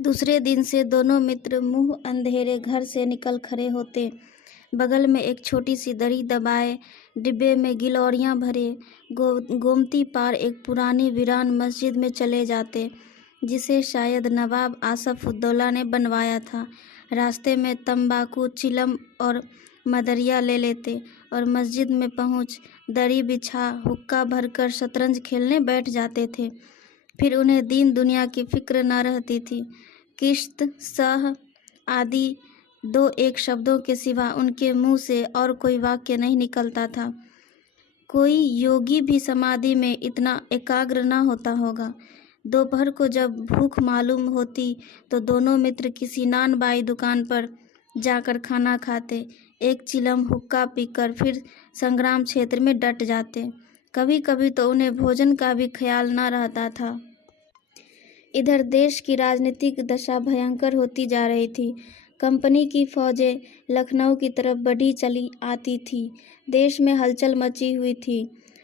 दूसरे दिन से दोनों मित्र मुंह अंधेरे घर से निकल खड़े होते। बगल में एक छोटी सी दरी दबाए, डिब्बे में गिलौरियां भरे, गोमती पार एक पुरानी वीरान मस्जिद में चले जाते, जिसे शायद नवाब आसफ उद्दौला ने बनवाया था। रास्ते में तंबाकू, चिलम और मदरिया ले लेते और मस्जिद में पहुंच दरी बिछा हुक्का भरकर शतरंज खेलने बैठ जाते थे। फिर उन्हें दीन दुनिया की फिक्र न रहती थी। किश्त, सह आदि दो एक शब्दों के सिवा उनके मुंह से और कोई वाक्य नहीं निकलता था। कोई योगी भी समाधि में इतना एकाग्र न होता होगा। दोपहर को जब भूख मालूम होती तो दोनों मित्र किसी नान बाई दुकान पर जाकर खाना खाते, एक चिलम हुक्का पीकर फिर संग्राम क्षेत्र में डट जाते। कभी कभी तो उन्हें भोजन का भी ख्याल न रहता था। इधर देश की राजनीतिक दशा भयंकर होती जा रही थी। कंपनी की फौजें लखनऊ की तरफ बढ़ी चली आती थी। देश में हलचल मची हुई थी।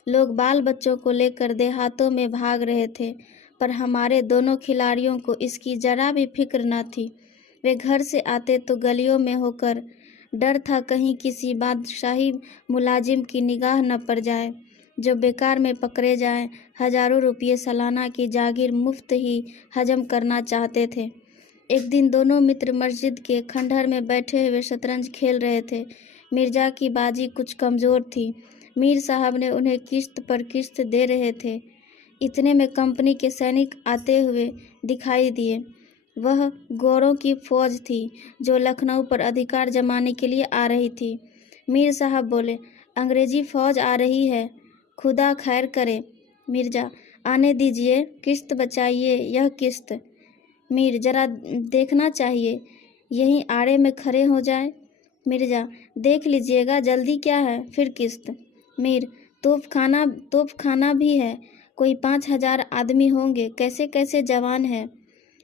लोग बाल बच्चों को लेकर देहातों में भाग रहे थे, पर हमारे दोनों खिलाड़ियों को इसकी जरा भी फिक्र न थी। वे घर से आते तो गलियों में होकर, डर था कहीं किसी बादशाही मुलाजिम की निगाह न पड़ जाए, जो बेकार में पकड़े जाएं। हजारों रुपये सालाना की जागीर मुफ्त ही हजम करना चाहते थे। एक दिन दोनों मित्र मस्जिद के खंडहर में बैठे हुए शतरंज खेल रहे थे। मिर्जा की बाजी कुछ कमज़ोर थी। मीर साहब ने उन्हें किश्त पर किश्त दे रहे थे। इतने में कंपनी के सैनिक आते हुए दिखाई दिए। वह गोरों की फौज थी जो लखनऊ पर अधिकार जमाने के लिए आ रही थी। मीर साहब बोले, अंग्रेजी फौज आ रही है, खुदा खैर करे। मिर्जा, आने दीजिए, किश्त बचाइए, यह किश्त। मीर, जरा देखना चाहिए, यहीं आड़े में खड़े हो जाए। मिर्जा, देख लीजिएगा, जल्दी क्या है, फिर किश्त। मीर, तोपखाना भी है, कोई 5,000 आदमी होंगे, कैसे कैसे जवान है,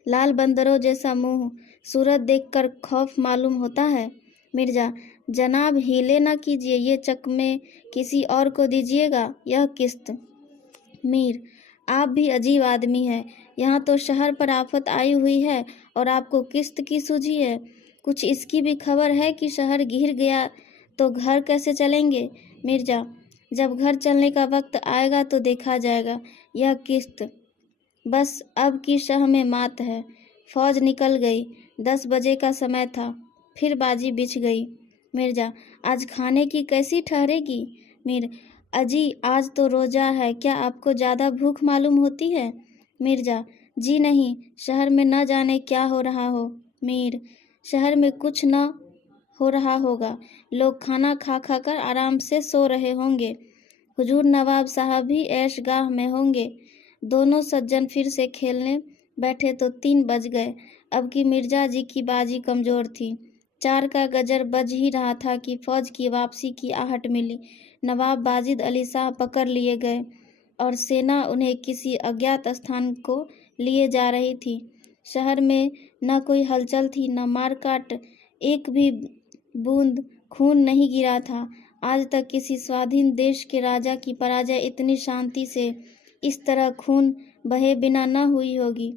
लाल बंदरों जैसा मुंह, सूरत देखकर खौफ मालूम होता है। मिर्जा, जनाब हीले ना कीजिए, ये चकमे किसी और को दीजिएगा, यह किश्त। मीर, आप भी अजीब आदमी हैं, यहाँ तो शहर पर आफत आई हुई है और आपको किश्त की सूझी है। कुछ इसकी भी खबर है कि शहर घिर गया तो घर कैसे चलेंगे। मिर्जा, जब घर चलने का वक्त आएगा तो देखा जाएगा, यह किश्त। बस अब की शह में मात है। फौज निकल गई। 10 बजे का समय था, फिर बाजी बिछ गई। मिर्जा, आज खाने की कैसी ठहरेगी। मीर, अजी आज तो रोजा है, क्या आपको ज़्यादा भूख मालूम होती है। मिर्जा, जी नहीं, शहर में न जाने क्या हो रहा हो। मीर, शहर में कुछ न हो रहा होगा, लोग खाना खा खा कर आराम से सो रहे होंगे। हुजूर नवाब साहब भी ऐशगाह में होंगे। दोनों सज्जन फिर से खेलने बैठे तो 3 बज गए। अब की मिर्जा जी की बाजी कमज़ोर थी। 4 का गजर बज ही रहा था कि फौज की वापसी की आहट मिली। नवाब वाजिद अली शाह पकड़ लिए गए और सेना उन्हें किसी अज्ञात स्थान को लिए जा रही थी। शहर में न कोई हलचल थी, न मारकाट, एक भी बूंद खून नहीं गिरा था। आज तक किसी स्वाधीन देश के राजा की पराजय इतनी शांति से, इस तरह खून बहे बिना न हुई होगी।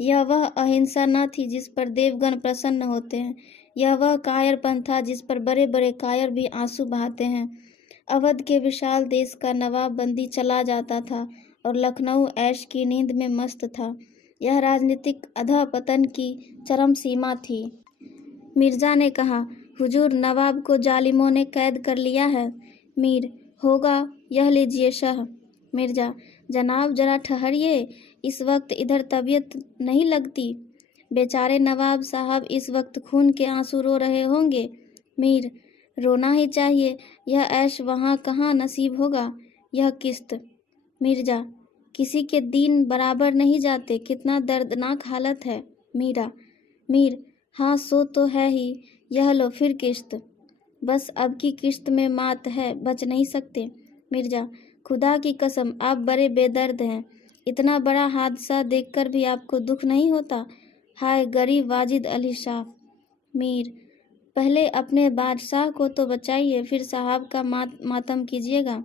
यह वह अहिंसा न थी जिस पर देवगण प्रसन्न होते हैं। यह वह कायरपन था जिस पर बड़े बड़े कायर भी आंसू बहाते हैं। अवध के विशाल देश का नवाब बंदी चला जाता था और लखनऊ ऐश की नींद में मस्त था। यह राजनीतिक अधःपतन की चरम सीमा थी। मिर्जा ने कहा, हुजूर नवाब को जालिमों ने कैद कर लिया है। मीर, होगा, यह लीजिए शह। मिर्जा, जनाब जरा ठहरिए, इस वक्त इधर तबीयत नहीं लगती। बेचारे नवाब साहब इस वक्त खून के आंसू रो रहे होंगे। मीर, रोना ही चाहिए, यह ऐश वहाँ कहाँ नसीब होगा, यह किश्त। मिर्जा, किसी के दीन बराबर नहीं जाते, कितना दर्दनाक हालत है। मीरा, मीर, हाँ सो तो है ही, यह लो फिर किश्त। बस अब की किश्त में मात है, बच नहीं सकते। मिर्जा, खुदा की कसम आप बड़े बेदर्द हैं, इतना बड़ा हादसा देखकर भी आपको दुख नहीं होता। हाय गरीब वाजिद अली शाह। मीर, पहले अपने बादशाह को तो बचाइए, फिर साहब का मातम कीजिएगा।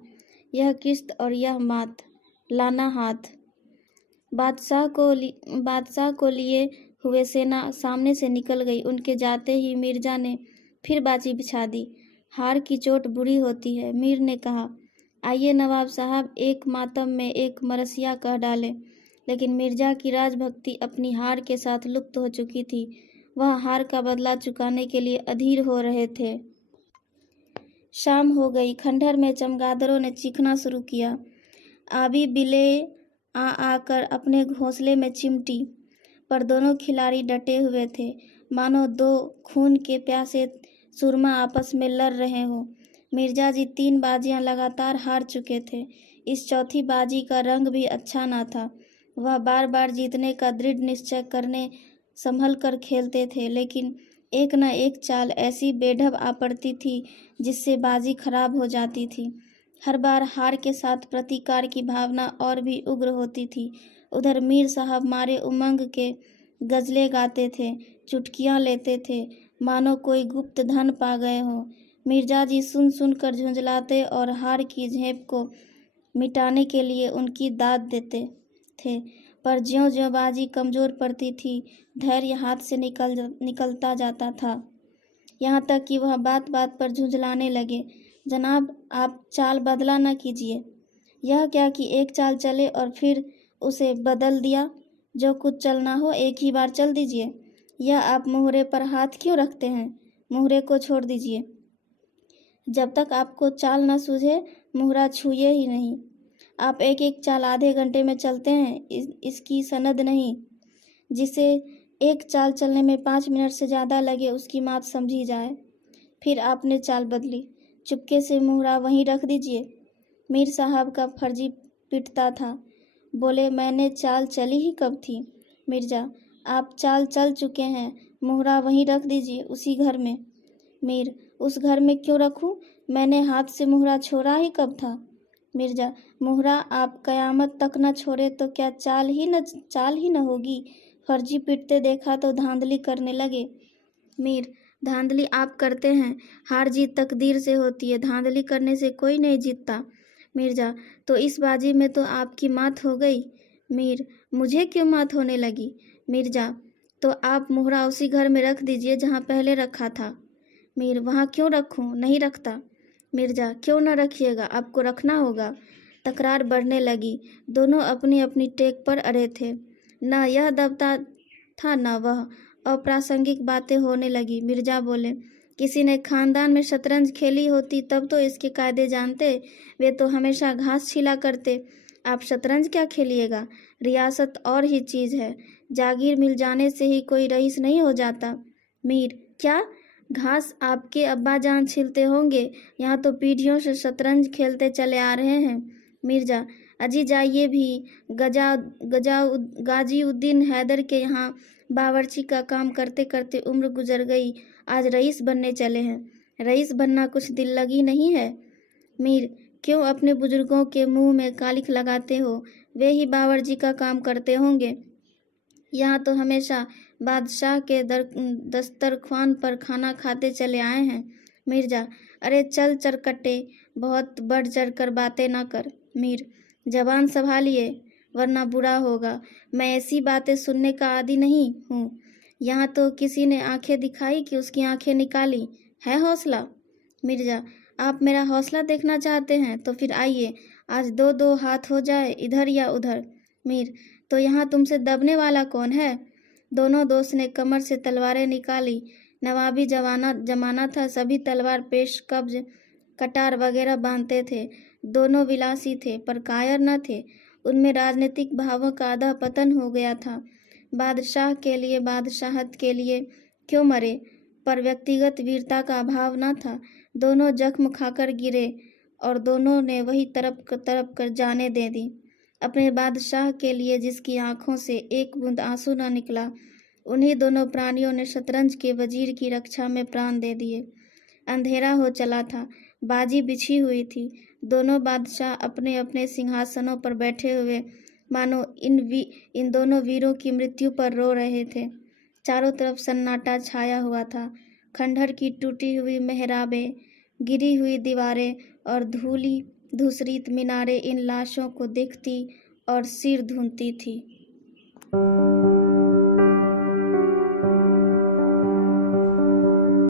यह किश्त और यह मात, लाना हाथ। बादशाह को लिए हुए सेना सामने से निकल गई। उनके जाते ही मिर्जा ने फिर बाजी बिछा दी। हार की चोट बुरी होती है, मीर ने कहा। आइए नवाब साहब, एक मातम में एक मरसिया कह डाले। लेकिन मिर्जा की राजभक्ति अपनी हार के साथ लुप्त हो चुकी थी। वह हार का बदला चुकाने के लिए अधीर हो रहे थे। शाम हो गई। खंडहर में चमगादड़ों ने चीखना शुरू किया। आबी बिले आकर अपने घोंसले में चिमटी, पर दोनों खिलाड़ी डटे हुए थे, मानो दो खून के प्यासे सुरमा आपस में लड़ रहे हों। मिर्जा जी 3 बाजियां लगातार हार चुके थे। इस चौथी बाजी का रंग भी अच्छा न था। वह बार बार जीतने का दृढ़ निश्चय करने संभल कर खेलते थे, लेकिन एक न एक चाल ऐसी बेढब आ पड़ती थी जिससे बाजी खराब हो जाती थी। हर बार हार के साथ प्रतिकार की भावना और भी उग्र होती थी। उधर मीर साहब मारे उमंग के गजलें गाते थे, चुटकियां लेते थे, मानो कोई गुप्त धन पा गए हों। मिर्जा जी सुन सुन कर झुंझलाते और हार की झेप को मिटाने के लिए उनकी दाद देते थे। पर ज्यों-ज्यों बाजी कमजोर पड़ती थी, धैर्य हाथ से निकलता जाता था। यहाँ तक कि वह बात बात पर झुंझलाने लगे। जनाब, आप चाल बदला न कीजिए। यह क्या कि एक चाल चले और फिर उसे बदल दिया। जो कुछ चलना हो एक ही बार चल दीजिए। यह आप मुहरे पर हाथ क्यों रखते हैं? मुहरे को छोड़ दीजिए। जब तक आपको चाल न सूझे, मुहरा छूइए ही नहीं। आप एक एक चाल आधे घंटे में चलते हैं, इसकी सनद नहीं। जिसे एक चाल चलने में 5 मिनट से ज़्यादा लगे, उसकी मात समझी जाए। फिर आपने चाल बदली। चुपके से मुहरा वहीं रख दीजिए। मीर साहब का फर्जी पिटता था। बोले, मैंने चाल चली ही कब थी? मिर्जा, आप चाल चल चुके हैं, मुहरा वहीं रख दीजिए, उसी घर में। मीर, उस घर में क्यों रखूं? मैंने हाथ से मुहरा छोड़ा ही कब था? मिर्जा, मुहरा आप कयामत तक न छोड़े तो क्या चाल ही न होगी? फर्जी पिटते देखा तो धांधली करने लगे। मीर, धांधली आप करते हैं। हार जीत तकदीर से होती है, धांधली करने से कोई नहीं जीतता। मिर्जा, तो इस बाजी में तो आपकी मात हो गई। मीर, मुझे क्यों मात होने लगी? मिर्जा, तो आप मुहरा उसी घर में रख दीजिए जहाँ पहले रखा था। मीर, वहाँ क्यों रखूँ? नहीं रखता। मिर्जा, क्यों न रखिएगा, आपको रखना होगा। तकरार बढ़ने लगी। दोनों अपनी अपनी टेक पर अड़े थे। न यह दबता था न वह। अप्रासंगिक बातें होने लगी। मिर्जा बोले, किसी ने खानदान में शतरंज खेली होती तब तो इसके कायदे जानते। वे तो हमेशा घास छिला करते। आप शतरंज क्या खेलिएगा? रियासत और ही चीज़ है। जागीर मिल जाने से ही कोई रईस नहीं हो जाता। मीर, क्या? घास आपके अब्बाजान छिलते होंगे, यहाँ तो पीढ़ियों से शतरंज खेलते चले आ रहे हैं। मिर्जा, अजी जाइए भी। गाजीउद्दीन हैदर के यहाँ बावर्ची का काम करते करते उम्र गुजर गई, आज रईस बनने चले हैं। रईस बनना कुछ दिल लगी नहीं है। मीर, क्यों अपने बुजुर्गों के मुंह में कालिख लगाते हो? वे ही बावर्ची का काम करते होंगे। यहाँ तो हमेशा बादशाह के दस्तरख्वान पर खाना खाते चले आए हैं। मिर्जा, अरे चल चरकट्टे, बहुत बढ़ चढ़ कर बातें ना कर। मीर, जबान संभालिए वरना बुरा होगा। मैं ऐसी बातें सुनने का आदी नहीं हूँ। यहाँ तो किसी ने आंखें दिखाई कि उसकी आंखें निकाली। है हौसला? मिर्जा, आप मेरा हौसला देखना चाहते हैं तो फिर आइए, आज 2-2 हाथ हो जाए, इधर या उधर। मीर, तो यहाँ तुमसे दबने वाला कौन है? दोनों दोस्त ने कमर से तलवारें निकाली। नवाबी जमाना था, सभी तलवार पेश कब्ज कटार वगैरह बांधते थे। दोनों विलासी थे पर कायर न थे। उनमें राजनीतिक भावों का आधा पतन हो गया था। बादशाह के लिए, बादशाहत के लिए क्यों मरे, पर व्यक्तिगत वीरता का अभाव न था। दोनों जख्म खाकर गिरे और दोनों ने वही तरफ कर जाने दे दी। अपने बादशाह के लिए जिसकी आंखों से एक बूंद आंसू न निकला, उन्हीं दोनों प्राणियों ने शतरंज के वजीर की रक्षा में प्राण दे दिए। अंधेरा हो चला था, बाजी बिछी हुई थी। दोनों बादशाह अपने अपने सिंहासनों पर बैठे हुए मानो इन दोनों वीरों की मृत्यु पर रो रहे थे। चारों तरफ सन्नाटा छाया हुआ था। खंडहर की टूटी हुई मेहराबें, गिरी हुई दीवारें और धूली धूसरित मीनारें इन लाशों को देखती और सिर धूनती थी।